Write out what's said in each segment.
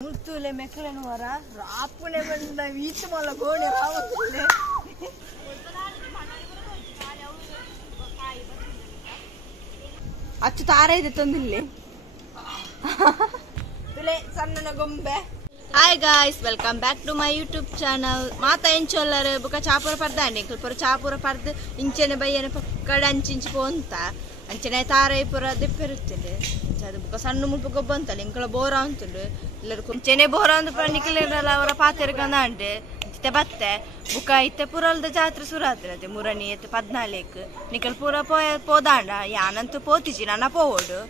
ముత్తులే మెక్కలను వరా రాపునే ಬಂದ వీచ మల్ల గోణೆ రావతులే ಅಚ್ಚು ತಾರ ಇದೆ ತಂದಿಲ್ಲಿ ತುಲೆ ಸಣ್ಣನ ಗೊಂಬೆ. Hi guys, welcome back to my YouTube channel. ಮಾತಾ ಎಂಚೊಲ್ಲರು ಬುಕ ಚಾಪುರ ಪರ್ದಾಂಡೆ ಪುರ ಚಾಪುರ ಪರ್ದು ಇಂಚೆನೆ ಬಯ್ಯನೆ ಪಕ್ಕಡ ಅಂಚಿಂಚಿ ಪೋಂತ ಅಂಚನೆ ತಾರೈ ಪುರ ದಿಪ್ಪಿರುತ್ತದೆ. ಅದು ಬುಕ ಸಣ್ಣ ಮುಲ್ಪ ಗೊಬ್ಬ ಅಂತಲ್ಲ ಇಂಕಳ ಬೋರ ಅಂತುಂಡು ಎಲ್ಲರಿಗೂ ಇಂಚೆನೆ ಬೋರ ಅಂದು ನಿಖಿಲಿರಲ್ಲ ಅವರ ಪಾತೆರ್ಗಂದಾಂಡೆ ಇತ್ತೆ ಬತ್ತೆ ಬುಕ ಇತ್ತೆ ಪುರಲ್ದ ಜಾತ್ರೆ ಸುರಾತ್ರಿ ಮುರಣಿ ಎತ್ತು 14 ನಿಖಲ್ ಪೂರ ಪೋದಾಂಡ ಯಾನಂತೂ ಪೋತಿಜಿ ನನ್ನ ಪೋವೋಡು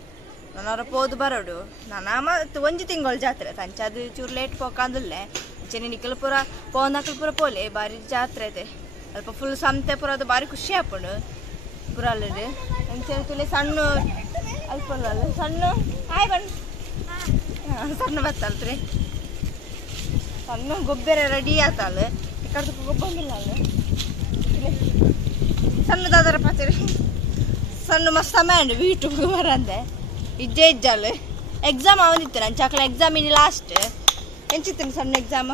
ನನ್ನವರ ಪೋದು ಬರೋಡು ನನ್ನ ಮತ್ತು ಒಂಜಿ ತಿಂಗಳು ಜಾತ್ರೆ ತಂಚ ಅದು ಚೂರು ಲೇಟ್ ಪೋಕಂದುಲ್ಲೆ ಇಂಚೆನೆ ನಿಖಲ್ ಪೂರ ಪೋಂದಕಲ್ ಪೂರ ಪೋಲೆ ಬಾರಿ ಜಾತ್ರೆ ಇದೆ ಅಲ್ಪ ಫುಲ್ ಸಂತೆ ಪುರ ಅದು ಬಾರಿ ಖುಷಿ ಹಾಪುಂಡು ಪುರ ಅಲ್ಲದು ಇಂಚೆನೆ ತುಲೆ ಸಣ್ಣ ಅಲ್ಪ ಅಲ್ಲ ಸಣ್ಣ ಆಯ್ ಬಣ್ಣ ಸಣ್ಣ ಬತ್ತಲ್ರಿ ಸಣ್ಣ ಗೊಬ್ಬರ ರೆಡಿ ಆತಲ್ಲ ಈ ಕಡೆ ಗೊಬ್ಬಂಗಿಲ್ಲ ಅಲ್ಲ ಸಣ್ಣದಾದರ ಪಾತ್ರೆ ಸಣ್ಣ ಮಸ್ತ್ ಅಮ್ಯಾಂಡು ವೀಟು ಬರಂದೆ ಇಜ್ಜೆ ಇಜ್ಜಲ್ಲ ಎಕ್ಸಾಮ್ ಅವನಿತ್ತು ನಾನು ಚಾಕ್ಲ ಎಕ್ಸಾಮ್ ಇನ್ನು ಲಾಸ್ಟ್ ಎಂಚಿತ್ತು ಸಣ್ಣ ಎಕ್ಸಾಮ್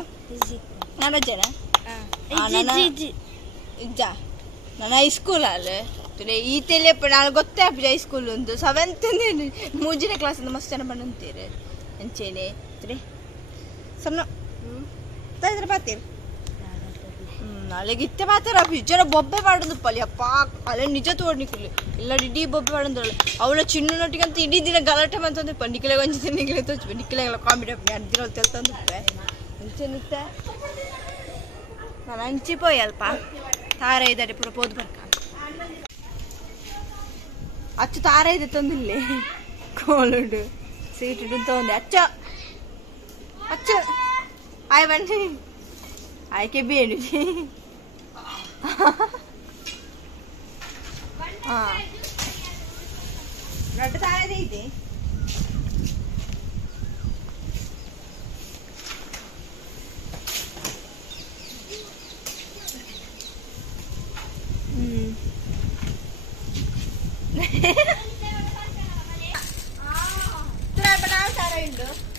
ನಾನು ಅಜ್ಜನ ಇಜ್ಜ ನಾನು ಹೈಸ್ಕೂಲ್ ಅಲ್ಲ ತುಲೆ ಈ ತೆಲಿಯಪ್ಪ ನಾನು ಗೊತ್ತೇ ಅಪ್ಪ ಹೈಸ್ಕೂಲ್ ಒಂದು 7th ಮೂಜಿನ ಕ್ಲಾಸಿಂದ ಮಸ್ತ್ ಜನ ಬಂದಂತೀರಿ ಎಂಚೇನೆ ತುಲೆ ಸಣ್ಣ ಇದ್ರೆ ಪಾತೀರಿ ನಾಳೆಗೆ ಇತ್ತೆ ಪಾತಾರ ನಿಜನ ಬೊಬ್ಬೆ ಮಾಡೋದಪ್ಪಲ್ಲಿ ಅಪ್ಪ ಅಲ್ಲೇ ನಿಜ ತೋಡ್ನಿಕ್ಕಿಲ್ಲ ಎಲ್ಲ ಇಡೀ ಬೊಬ್ಬೆ ಮಾಡೋದ್ರಲ್ಲ ಅವಳ ಚಿನ್ನನೊಟ್ಟಿಗಂತ ಇಡೀ ದಿನ ಗಲಾಟೆ ಬಂತಂದಪ್ಪ ನಿಖಿಲೆ ಒಂಚೆ ನಿಖಿಲೆ ತೋಚ್ಬೆ ನಿಖಿಲೆಲ್ಲ ಕಾಮಿಡಿ ಅಪ್ಪ ಅಡ್ದಿರೋ ತೆಲ್ತಂದಪ್ಪೆ ಅಂಚೆನಿತ್ತೆ ನಾನು ಹಂಚಿಪೋಯ್ ಅಲ್ಪ ತಾರ ಇದ್ದಾರೆ ಪೂರ ಪೋದು ಬರ್ಕ ಅಚ್ಚು ತಾರ ಇದೆ ತಂದಿಲ್ಲಿ ಕೋಲುಡು ಸೀಟು ತೊಂದೆ ಅಚ್ಚ ಅಚ್ಚ ಆಯ್ ಬನ್ನಿ ಆಯ್ಕೆ ಬೇಡಿ ರಟ್ಟು ತಾರದೇ ಇದೆ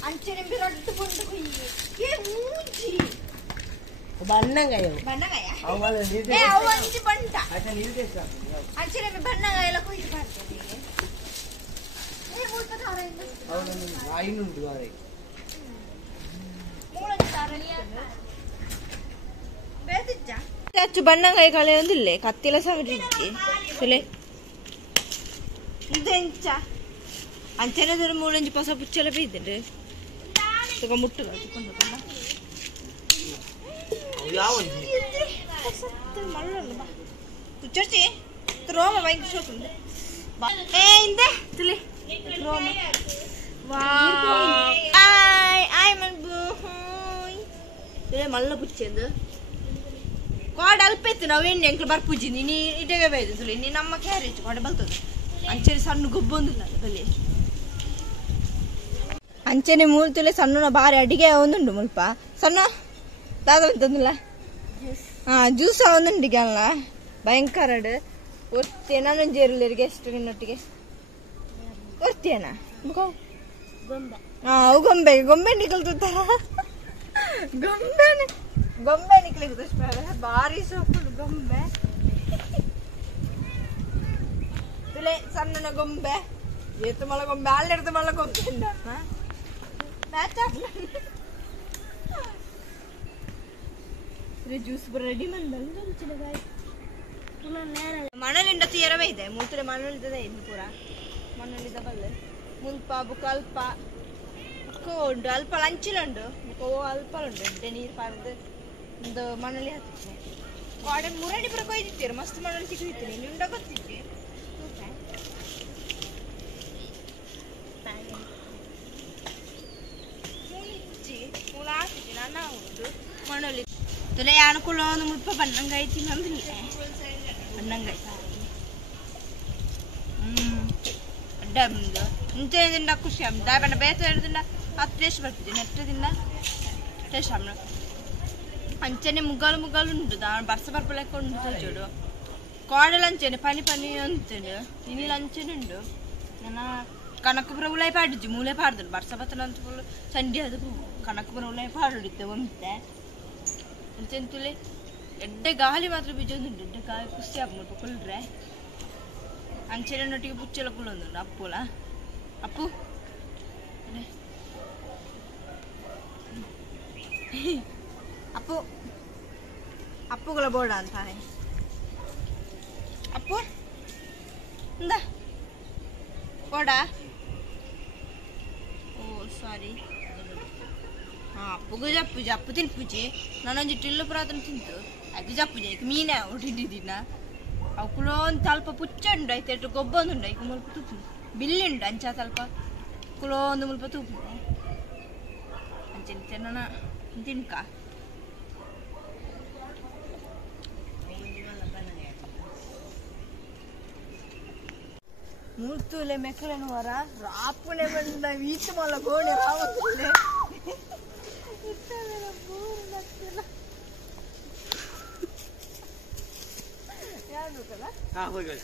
ಅಂಚೆನೆ ರಟ್ಟು ಕೊಂಡು ಮೂಜಿ ಬಣ್ಣಗಾಯ ಬಣ್ಣಗಾಯ ಅವು ಅಂಚಿ ಬಂಟ ಅಂಚೆನೆ ಬಣ್ಣಗಾಯಲ್ಲ ಕೊಯ್ದು ಬರ್ತದೆ ಅಚ್ಚು ಬಣ್ಣಗಾಯ ಕಳೆ ಒಂದಿಲ್ಲ ಕತ್ತಿಲ ಸಾವಿರಿಜ್ಜಿ ಸುಲೆ ಇದೆಂಚ ಅಂಚೆನದ್ರ ಮೂಳಂಜಿ ಹೊಸ ಪುಚ್ಚೆಲ್ಲ ಬೀದ್ರೆ ತಗ ಮುಟ್ಟುಗ ಚರ್ಚಿ ರೋಮ ಭಯಂಕರ ಶೋಕುಂಡು ಇಂದೆ ತುಲಿ ರೋಮ ಮಲ್ಲ ಪುಚ್ಚೆಂದು ಕೋಡ ಅಲ್ಪ ಇತ್ತು ನಾವು ಎಣ್ಣೆ ಅಂಕಲ್ ಬರ್ಪುಜ್ಜಿ ನೀ ಇಟಗೆ ಬೈದು ತುಲಿ ನೀ ನಮ್ಮ ಕ್ಯಾರೇಜ್ ಕೋಡೆ ಬಲ್ತದೆ ಅಂಚೆನೆ ಸಣ್ಣ ಗೊಬ್ಬೊಂದಿಲ್ಲ ಬಲ್ಲಿ ಅಂಚೆನೆ ಮೂರು ತುಲೆ ಸಣ್ಣ ಬಾರಿ ಅಡಿಗೆ ಒಂದುಂಡು ಮುಲ್ಪ ಸಣ್ಣ ದಾದಂತಂದಿಲ್ಲ ಜ್ಯೂಸ್ ಒಂದುಂಡಿಗೆ ಅಲ್ಲ ಭಯಂಕರ ಒರ್ತೆ ನಾನೊಂದು ಜೇರುಲ್ಲರಿಗೆ ಎಷ್ಟು ನಿನ್ನೊಟ್ಟಿಗೆ ಒರ್ತೇನಾ ಗೊಂಬೆ ಗೊಂಬೆ ನಿಕಲ್ತಾರ ಗೊಂಬೆ ನಿಕ್ಲಿಕ್ಕೆ ಭಾರಿ ಸೊಪ್ಪು ಗೊಂಬೆ ತುಲೆ ಸಣ್ಣನ ಗೊಂಬೆ ಏತು ಮಲ ಗೊಂಬೆ ಅಲ್ಲಿಡ್ದು ಮಲ ಗೊಂಬೆ ಜ್ಯೂಸ್ ರೆಡಿ ಮಣಲಿಂದ ತೀರವೇ ಇದೆ ಮೂತರೆ ಮಣಲಿದ್ದದೆ ಇನ್ನು ಪೂರ ಮಣಲಿದ್ದ ಬಲ್ಲೆ ಮುಲ್ಪ ಬುಕ್ಕ ಅಲ್ಪ ಬುಕ್ಕ ಉಂಟು ಅಲ್ಪ ಲಂಚಿಲುಂಡು ಬುಕ್ಕ ಅಲ್ಪ ಉಂಟು ಎಡ್ಡೆ ನೀರು ಪಾರ್ದು ಒಂದು ಮಣಲಿ ಹತ್ತಿದ್ದೆ ಗಾಡೆ ಮುರಣಿ ಪುರ ಕೊಯ್ದಿತ್ತೀರು ಮಸ್ತ್ ಮಣಲಿ ಸಿಕ್ಕಿರ್ತೀನಿ ನೀವು ಉಂಡ ಗೊತ್ತಿದ್ದೆ ಮೂಲ ಹಾಕಿದ್ದೆ ನನ್ನ ಉಂಟು ಮಣಲಿ ತುಲೆ ಅನುಕೂಲ ಒಂದು ಮುಲ್ಪ ಬಣ್ಣಂಗಾಯ ತಿನ್ನಂದಿಲ್ಲ ಬಣ್ಣಂಗಾಯ ಅಡ್ಡ ಇಂಚೆದಿಂದ ಖುಷಿ ದಾಬಣ್ಣ ಬೇಸರದಿಂದ 10 ಟೇಸ್ಟ್ ಬರ್ತಿದ್ದೆ ನೆಟ್ಟದಿಂದ ಟೇಸ್ಟ್ ಅಮ್ಮ ಅಂಚೆನೆ ಮುಗ್ಗಾಲು ಉಂಟು ಬರ್ಸ ಬರ್ಪಲೆಕ್ಕೊಂಡು ಚೂಡು ಕಾಡಲ್ ಅಂಚೆನೆ ಪನಿ ಅಂತೇನೆ ಇನ್ನಿಲ್ಲ ಅಂಚೆನೆ ಉಂಟು ನನ್ನ ಕನಕಪುರ ಉಲಾಯಿ ಪಾಡಿಜ್ಜಿ ಮೂಲೆ ಪಾಡ್ದು ಬರ್ಸ ಬತ್ತನಂತ ಫುಲ್ ಸಂಡಿ ಅದು ಕನಕಪುರ ಉಲಾಯಿ ಪಾಡಿದ್ದೆ ಒಮ್ಮೆ ಅಂಚೆಂತುಲೆ ಎಡ್ಡೆ ಗಾಳಿ ಮಾತ್ರ ಬಿಜೊಂದುಂಡು ಎಡ್ಡೆ ಗಾಳಿ ಖುಷಿ ಆಗ ಮುಲ್ಪ ಕುಳ್ರೆ ಅಂಚೆನೊಟ್ಟಿಗೆ ಪುಚ್ಚೆಲ್ಲ ಕುಳ್ಳೊಂದುಂಡು ಅಪ್ಪುಲ ಅಪ್ಪು ಅಪ್ಪು ಅಪ್ಪುಗಳ ಬೋರ್ಡ ಅಂತಾನೆ ಅಪ್ಪು ಇಂದ ಬೋರ್ಡ ಓ ಸಾರಿ ಅಪ್ಪುಗೂ ಜಪ್ಪು ಜಪ್ಪು ತಿನ್ಪುಜಿ ನಾನೊಂದು ಟಿಲ್ಲು ಪುರಾತನ ತಿಂತು ಅದು ಜಪ್ಪುಜಿ ಈಗ ಮೀನೇ ಹೊಟ್ಟಿದ್ದಿನ ಅವಕ್ಕೂ ಒಂದು ತಲ್ಪ ಪುಚ್ಚ ಉಂಡು ಆಯ್ತು ಎಷ್ಟು ಗೊಬ್ಬೊಂದು ಉಂಡು ಈಗ ಮುಲ್ಪ ತೂಪು ಬಿಲ್ಲಿ ಉಂಡು ಅಂಚ ತಲ್ಪ ಕುಲೋ ಒಂದು ಮುಲ್ಪ ತೂಪು ಅಂಚೆ ನಾನು ತಿನ್ಕ ಮೂರ್ತೂಲೆ ಮೆಕ್ಕಳನು ವರ ರಾಪುನೆ ಬಂದ ವೀಚು ಮಲ್ಲ ಗೋಣೆ ರಾವತ್ತುಲೆ ಯಾರು ಕಲ ಹೋಗಿ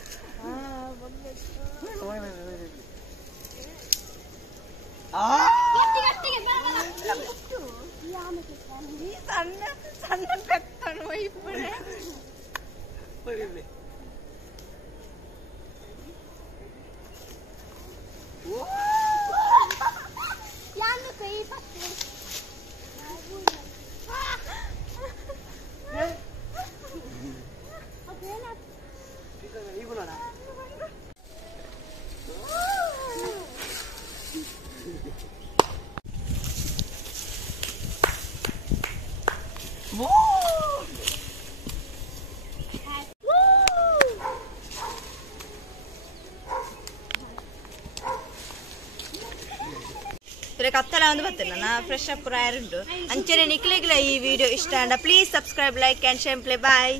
ಸಣ್ಣ ಸಣ್ಣ ಬೆಕ್ಕನು ಇಬ್ಬರೇ ಕತ್ತಲ ಒಂದು ಬರ್ತೇನೆ ನಾನು ಫ್ರೆಶ್ ಅಪ್ ಪೂರ ಯಾರುಂಟು ಅಂಚೆನೆ ನಿಕ್ಲಿಗ್ಲ ಈ ವಿಡಿಯೋ ಇಷ್ಟ ಅಂಡ please subscribe like and share play bye.